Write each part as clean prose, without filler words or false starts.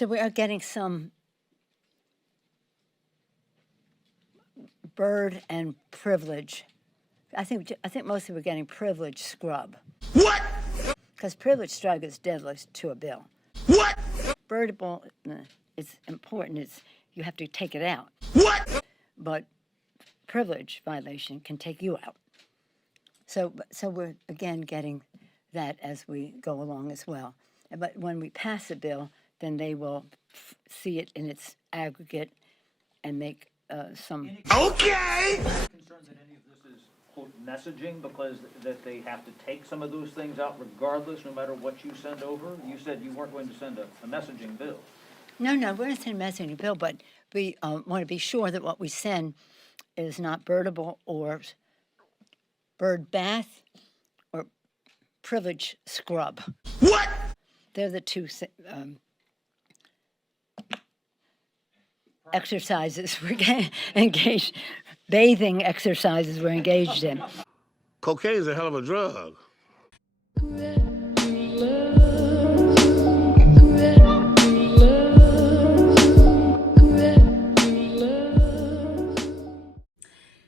So we are getting some bird and privilege. I think mostly we're getting privilege scrub. What? Because privilege scrub is deadly to a bill. What? Birdable is important. You have to take it out. What? But privilege violation can take you out. So we're again getting that as we go along as well. But when we pass a bill, then they will see it in its aggregate and make some. Okay. Concerned that any of this is quote messaging because that they have to take some of those things out regardless, no matter what you send over. You said you weren't going to send a messaging bill. No, we're not sending a messaging bill, but we want to be sure that what we send is not birdable or bird bath or privilege scrub. What? They're the two exercises we're engaged, bathing exercises we're engaged in. Cocaine is a hell of a drug.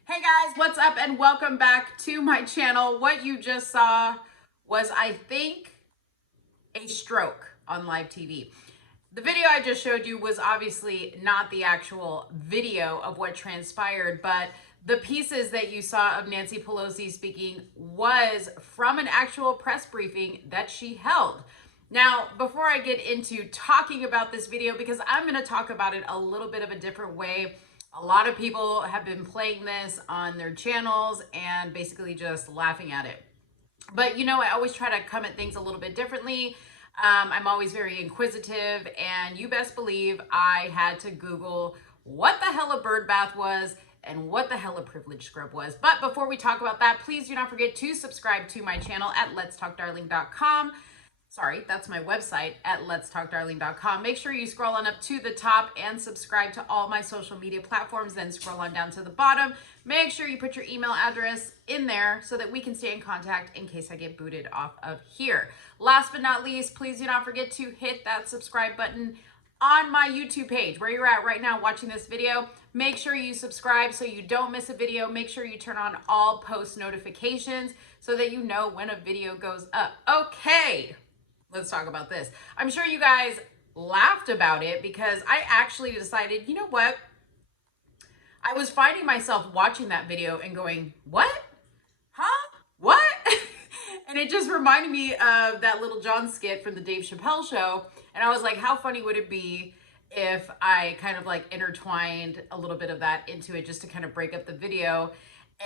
Hey guys, what's up and welcome back to my channel. What you just saw was, I think, a stroke on live TV. The video I just showed you was obviously not the actual video of what transpired, but the pieces that you saw of Nancy Pelosi speaking was from an actual press briefing that she held. Now, before I get into talking about this video, because I'm going to talk about it a little bit of a different way. A lot of people have been playing this on their channels and basically just laughing at it. But you know, I always try to come at things a little bit differently. I'm always very inquisitive, and you best believe I had to Google what the hell a bird bath was and what the hell a privilege scrub was. But before we talk about that, please do not forget to subscribe to my channel at letstalkdarling.com. Sorry, that's my website at letstalkdarling.com. Make sure you scroll on up to the top and subscribe to all my social media platforms, then scroll on down to the bottom. Make sure you put your email address in there so that we can stay in contact in case I get booted off of here. Last but not least, please do not forget to hit that subscribe button on my YouTube page where you're at right now watching this video. Make sure you subscribe so you don't miss a video. Make sure you turn on all post notifications so that you know when a video goes up. Okay. Let's talk about this. I'm sure you guys laughed about it because I actually decided, you know what? I was finding myself watching that video and going, what? Huh? What? And it just reminded me of that Little John skit from the Dave Chappelle show. And I was like, how funny would it be if I kind of like intertwined a little bit of that into it just to kind of break up the video.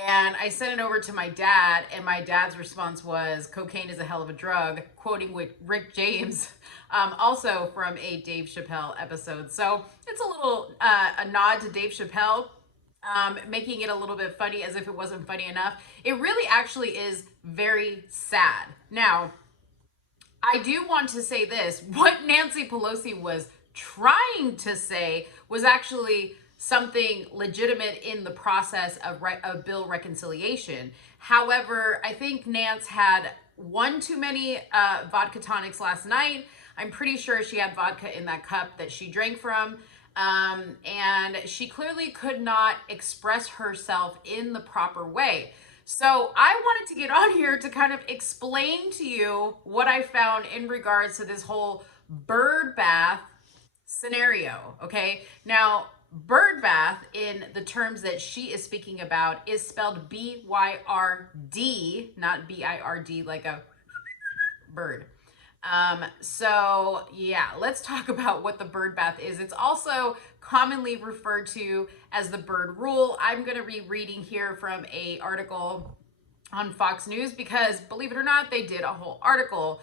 And I sent it over to my dad, and my dad's response was, cocaine is a hell of a drug, quoting with Rick James, also from a Dave Chappelle episode. So it's a little a nod to Dave Chappelle, making it a little bit funny as if it wasn't funny enough. It really actually is very sad. Now, I do want to say this. What Nancy Pelosi was trying to say was actually something legitimate in the process of bill reconciliation. However, I think Nance had one too many vodka tonics last night. I'm pretty sure she had vodka in that cup that she drank from. And she clearly could not express herself in the proper way. So I wanted to get on here to kind of explain to you what I found in regards to this whole bird bath scenario, okay? Now, bird bath in the terms that she is speaking about is spelled B-Y-R-D, not B-I-R-D like a bird. So yeah, let's talk about what the bird bath is. It's also commonly referred to as the bird rule. I'm going to be reading here from a article on Fox News because, believe it or not, they did a whole article,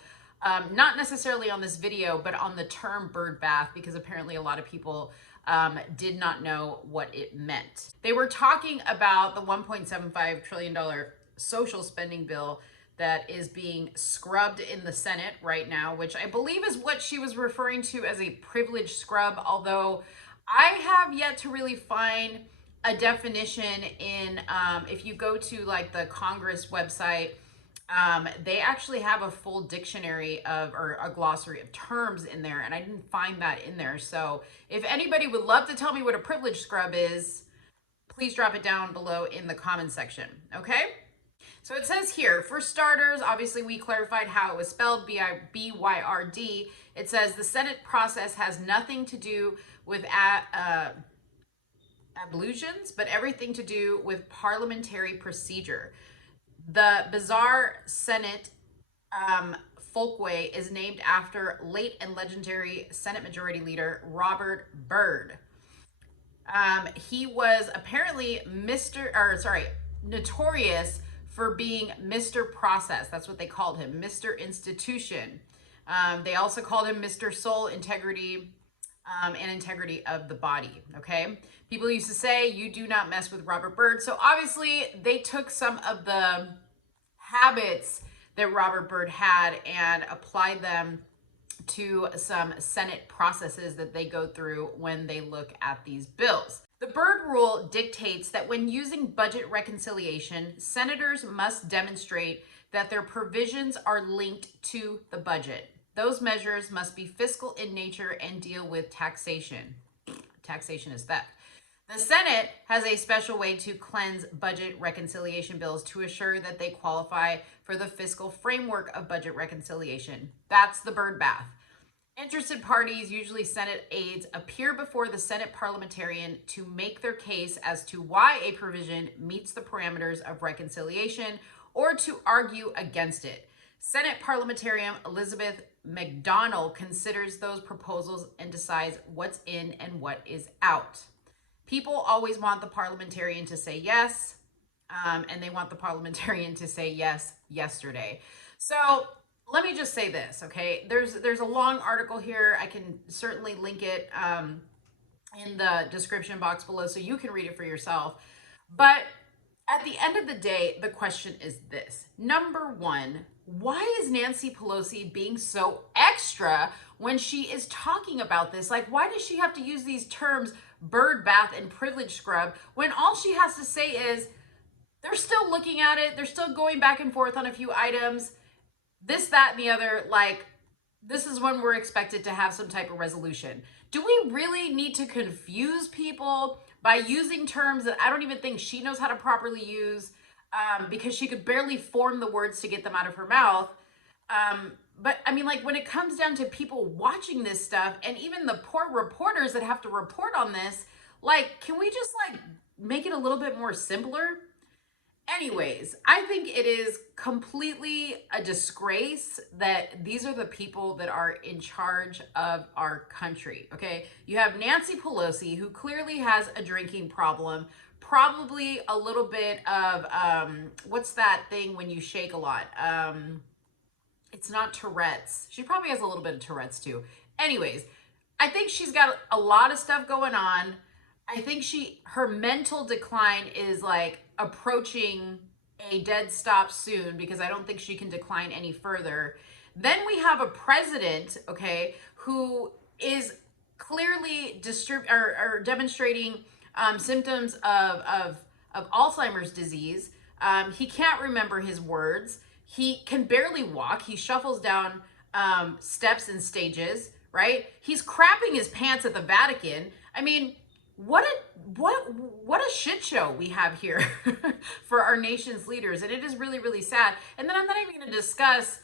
not necessarily on this video, but on the term bird bath, because apparently a lot of people did not know what it meant. They were talking about the $1.75 trillion social spending bill that is being scrubbed in the Senate right now, which I believe is what she was referring to as a privilege scrub, although I have yet to really find a definition in, if you go to like the Congress website, They actually have a full dictionary of, or a glossary of terms in there, and I didn't find that in there. So if anybody would love to tell me what a privilege scrub is, please drop it down below in the comment section, okay? So it says here, for starters, obviously we clarified how it was spelled, B-Y-R-D. It says the Senate process has nothing to do with ablutions, but everything to do with parliamentary procedure. The bizarre Senate folkway is named after late and legendary Senate Majority Leader Robert Byrd. He was apparently notorious for being Mr. Process. That's what they called him, Mr. Institution. They also called him Mr. Soul Integrity and Integrity of the Body, okay? People used to say, you do not mess with Robert Byrd. So obviously they took some of the habits that Robert Byrd had and applied them to some Senate processes that they go through when they look at these bills. The Byrd rule dictates that when using budget reconciliation, senators must demonstrate that their provisions are linked to the budget. Those measures must be fiscal in nature and deal with taxation. Taxation is theft. The Senate has a special way to cleanse budget reconciliation bills to assure that they qualify for the fiscal framework of budget reconciliation. That's the Byrd bath. Interested parties, usually Senate aides, appear before the Senate parliamentarian to make their case as to why a provision meets the parameters of reconciliation or to argue against it. Senate parliamentarian Elizabeth McDonnell considers those proposals and decides what's in and what is out. People always want the parliamentarian to say yes, and they want the parliamentarian to say yes yesterday. So let me just say this, okay? There's a long article here. I can certainly link it in the description box below so you can read it for yourself. But at the end of the day, the question is this. Number one, why is Nancy Pelosi being so extra when she is talking about this? Like, why does she have to use these terms, Byrd bath and privilege scrub, when all she has to say is they're still looking at it, they're still going back and forth on a few items, this, that, and the other, like, this is when we're expected to have some type of resolution. Do we really need to confuse people by using terms that I don't even think she knows how to properly use, because she could barely form the words to get them out of her mouth? But I mean, like, when it comes down to people watching this stuff and even the poor reporters that have to report on this, like, can we just like make it a little bit more simpler? Anyways, I think it is completely a disgrace that these are the people that are in charge of our country, okay? You have Nancy Pelosi, who clearly has a drinking problem, probably a little bit of, what's that thing when you shake a lot? It's not Tourette's. She probably has a little bit of Tourette's too. Anyways, I think she's got a lot of stuff going on. I think her mental decline is like approaching a dead stop soon, because I don't think she can decline any further. Then we have a president, okay, who is clearly demonstrating symptoms of Alzheimer's disease. He can't remember his words. He can barely walk. He shuffles down steps and stages, right? He's crapping his pants at the Vatican. I mean, what a shit show we have here for our nation's leaders. And it is really, really sad. And then I'm not even going to discuss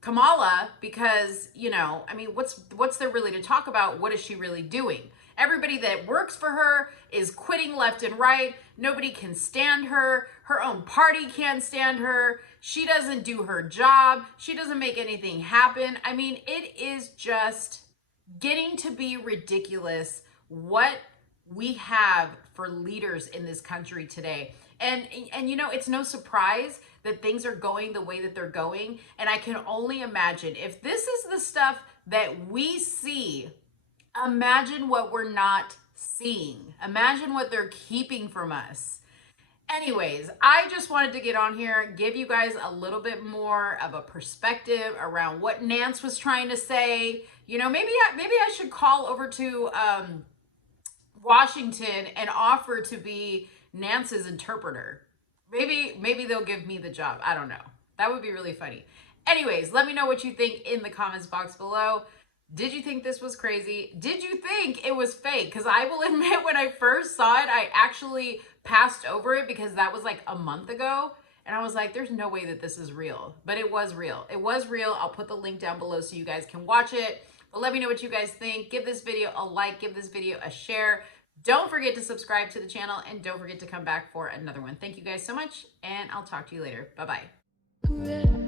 Kamala, because, you know, I mean, what's there really to talk about? What is she really doing? Everybody that works for her is quitting left and right. Nobody can stand her. Her own party can't stand her. She doesn't do her job. She doesn't make anything happen. I mean, it is just getting to be ridiculous what we have for leaders in this country today. And you know, it's no surprise that things are going the way that they're going. And I can only imagine, if this is the stuff that we see, imagine what we're not seeing. Imagine what they're keeping from us. Anyways, I just wanted to get on here, give you guys a little bit more of a perspective around what Nance was trying to say. You know, maybe I should call over to Washington and offer to be Nance's interpreter. Maybe they'll give me the job. I don't know. That would be really funny. Anyways, let me know what you think in the comments box below. Did you think this was crazy? Did you think it was fake? Because I will admit, when I first saw it, I actually passed over it because that was like a month ago. And I was like, there's no way that this is real. But it was real. It was real. I'll put the link down below so you guys can watch it. But let me know what you guys think. Give this video a like. Give this video a share. Don't forget to subscribe to the channel. And don't forget to come back for another one. Thank you guys so much. And I'll talk to you later. Bye-bye.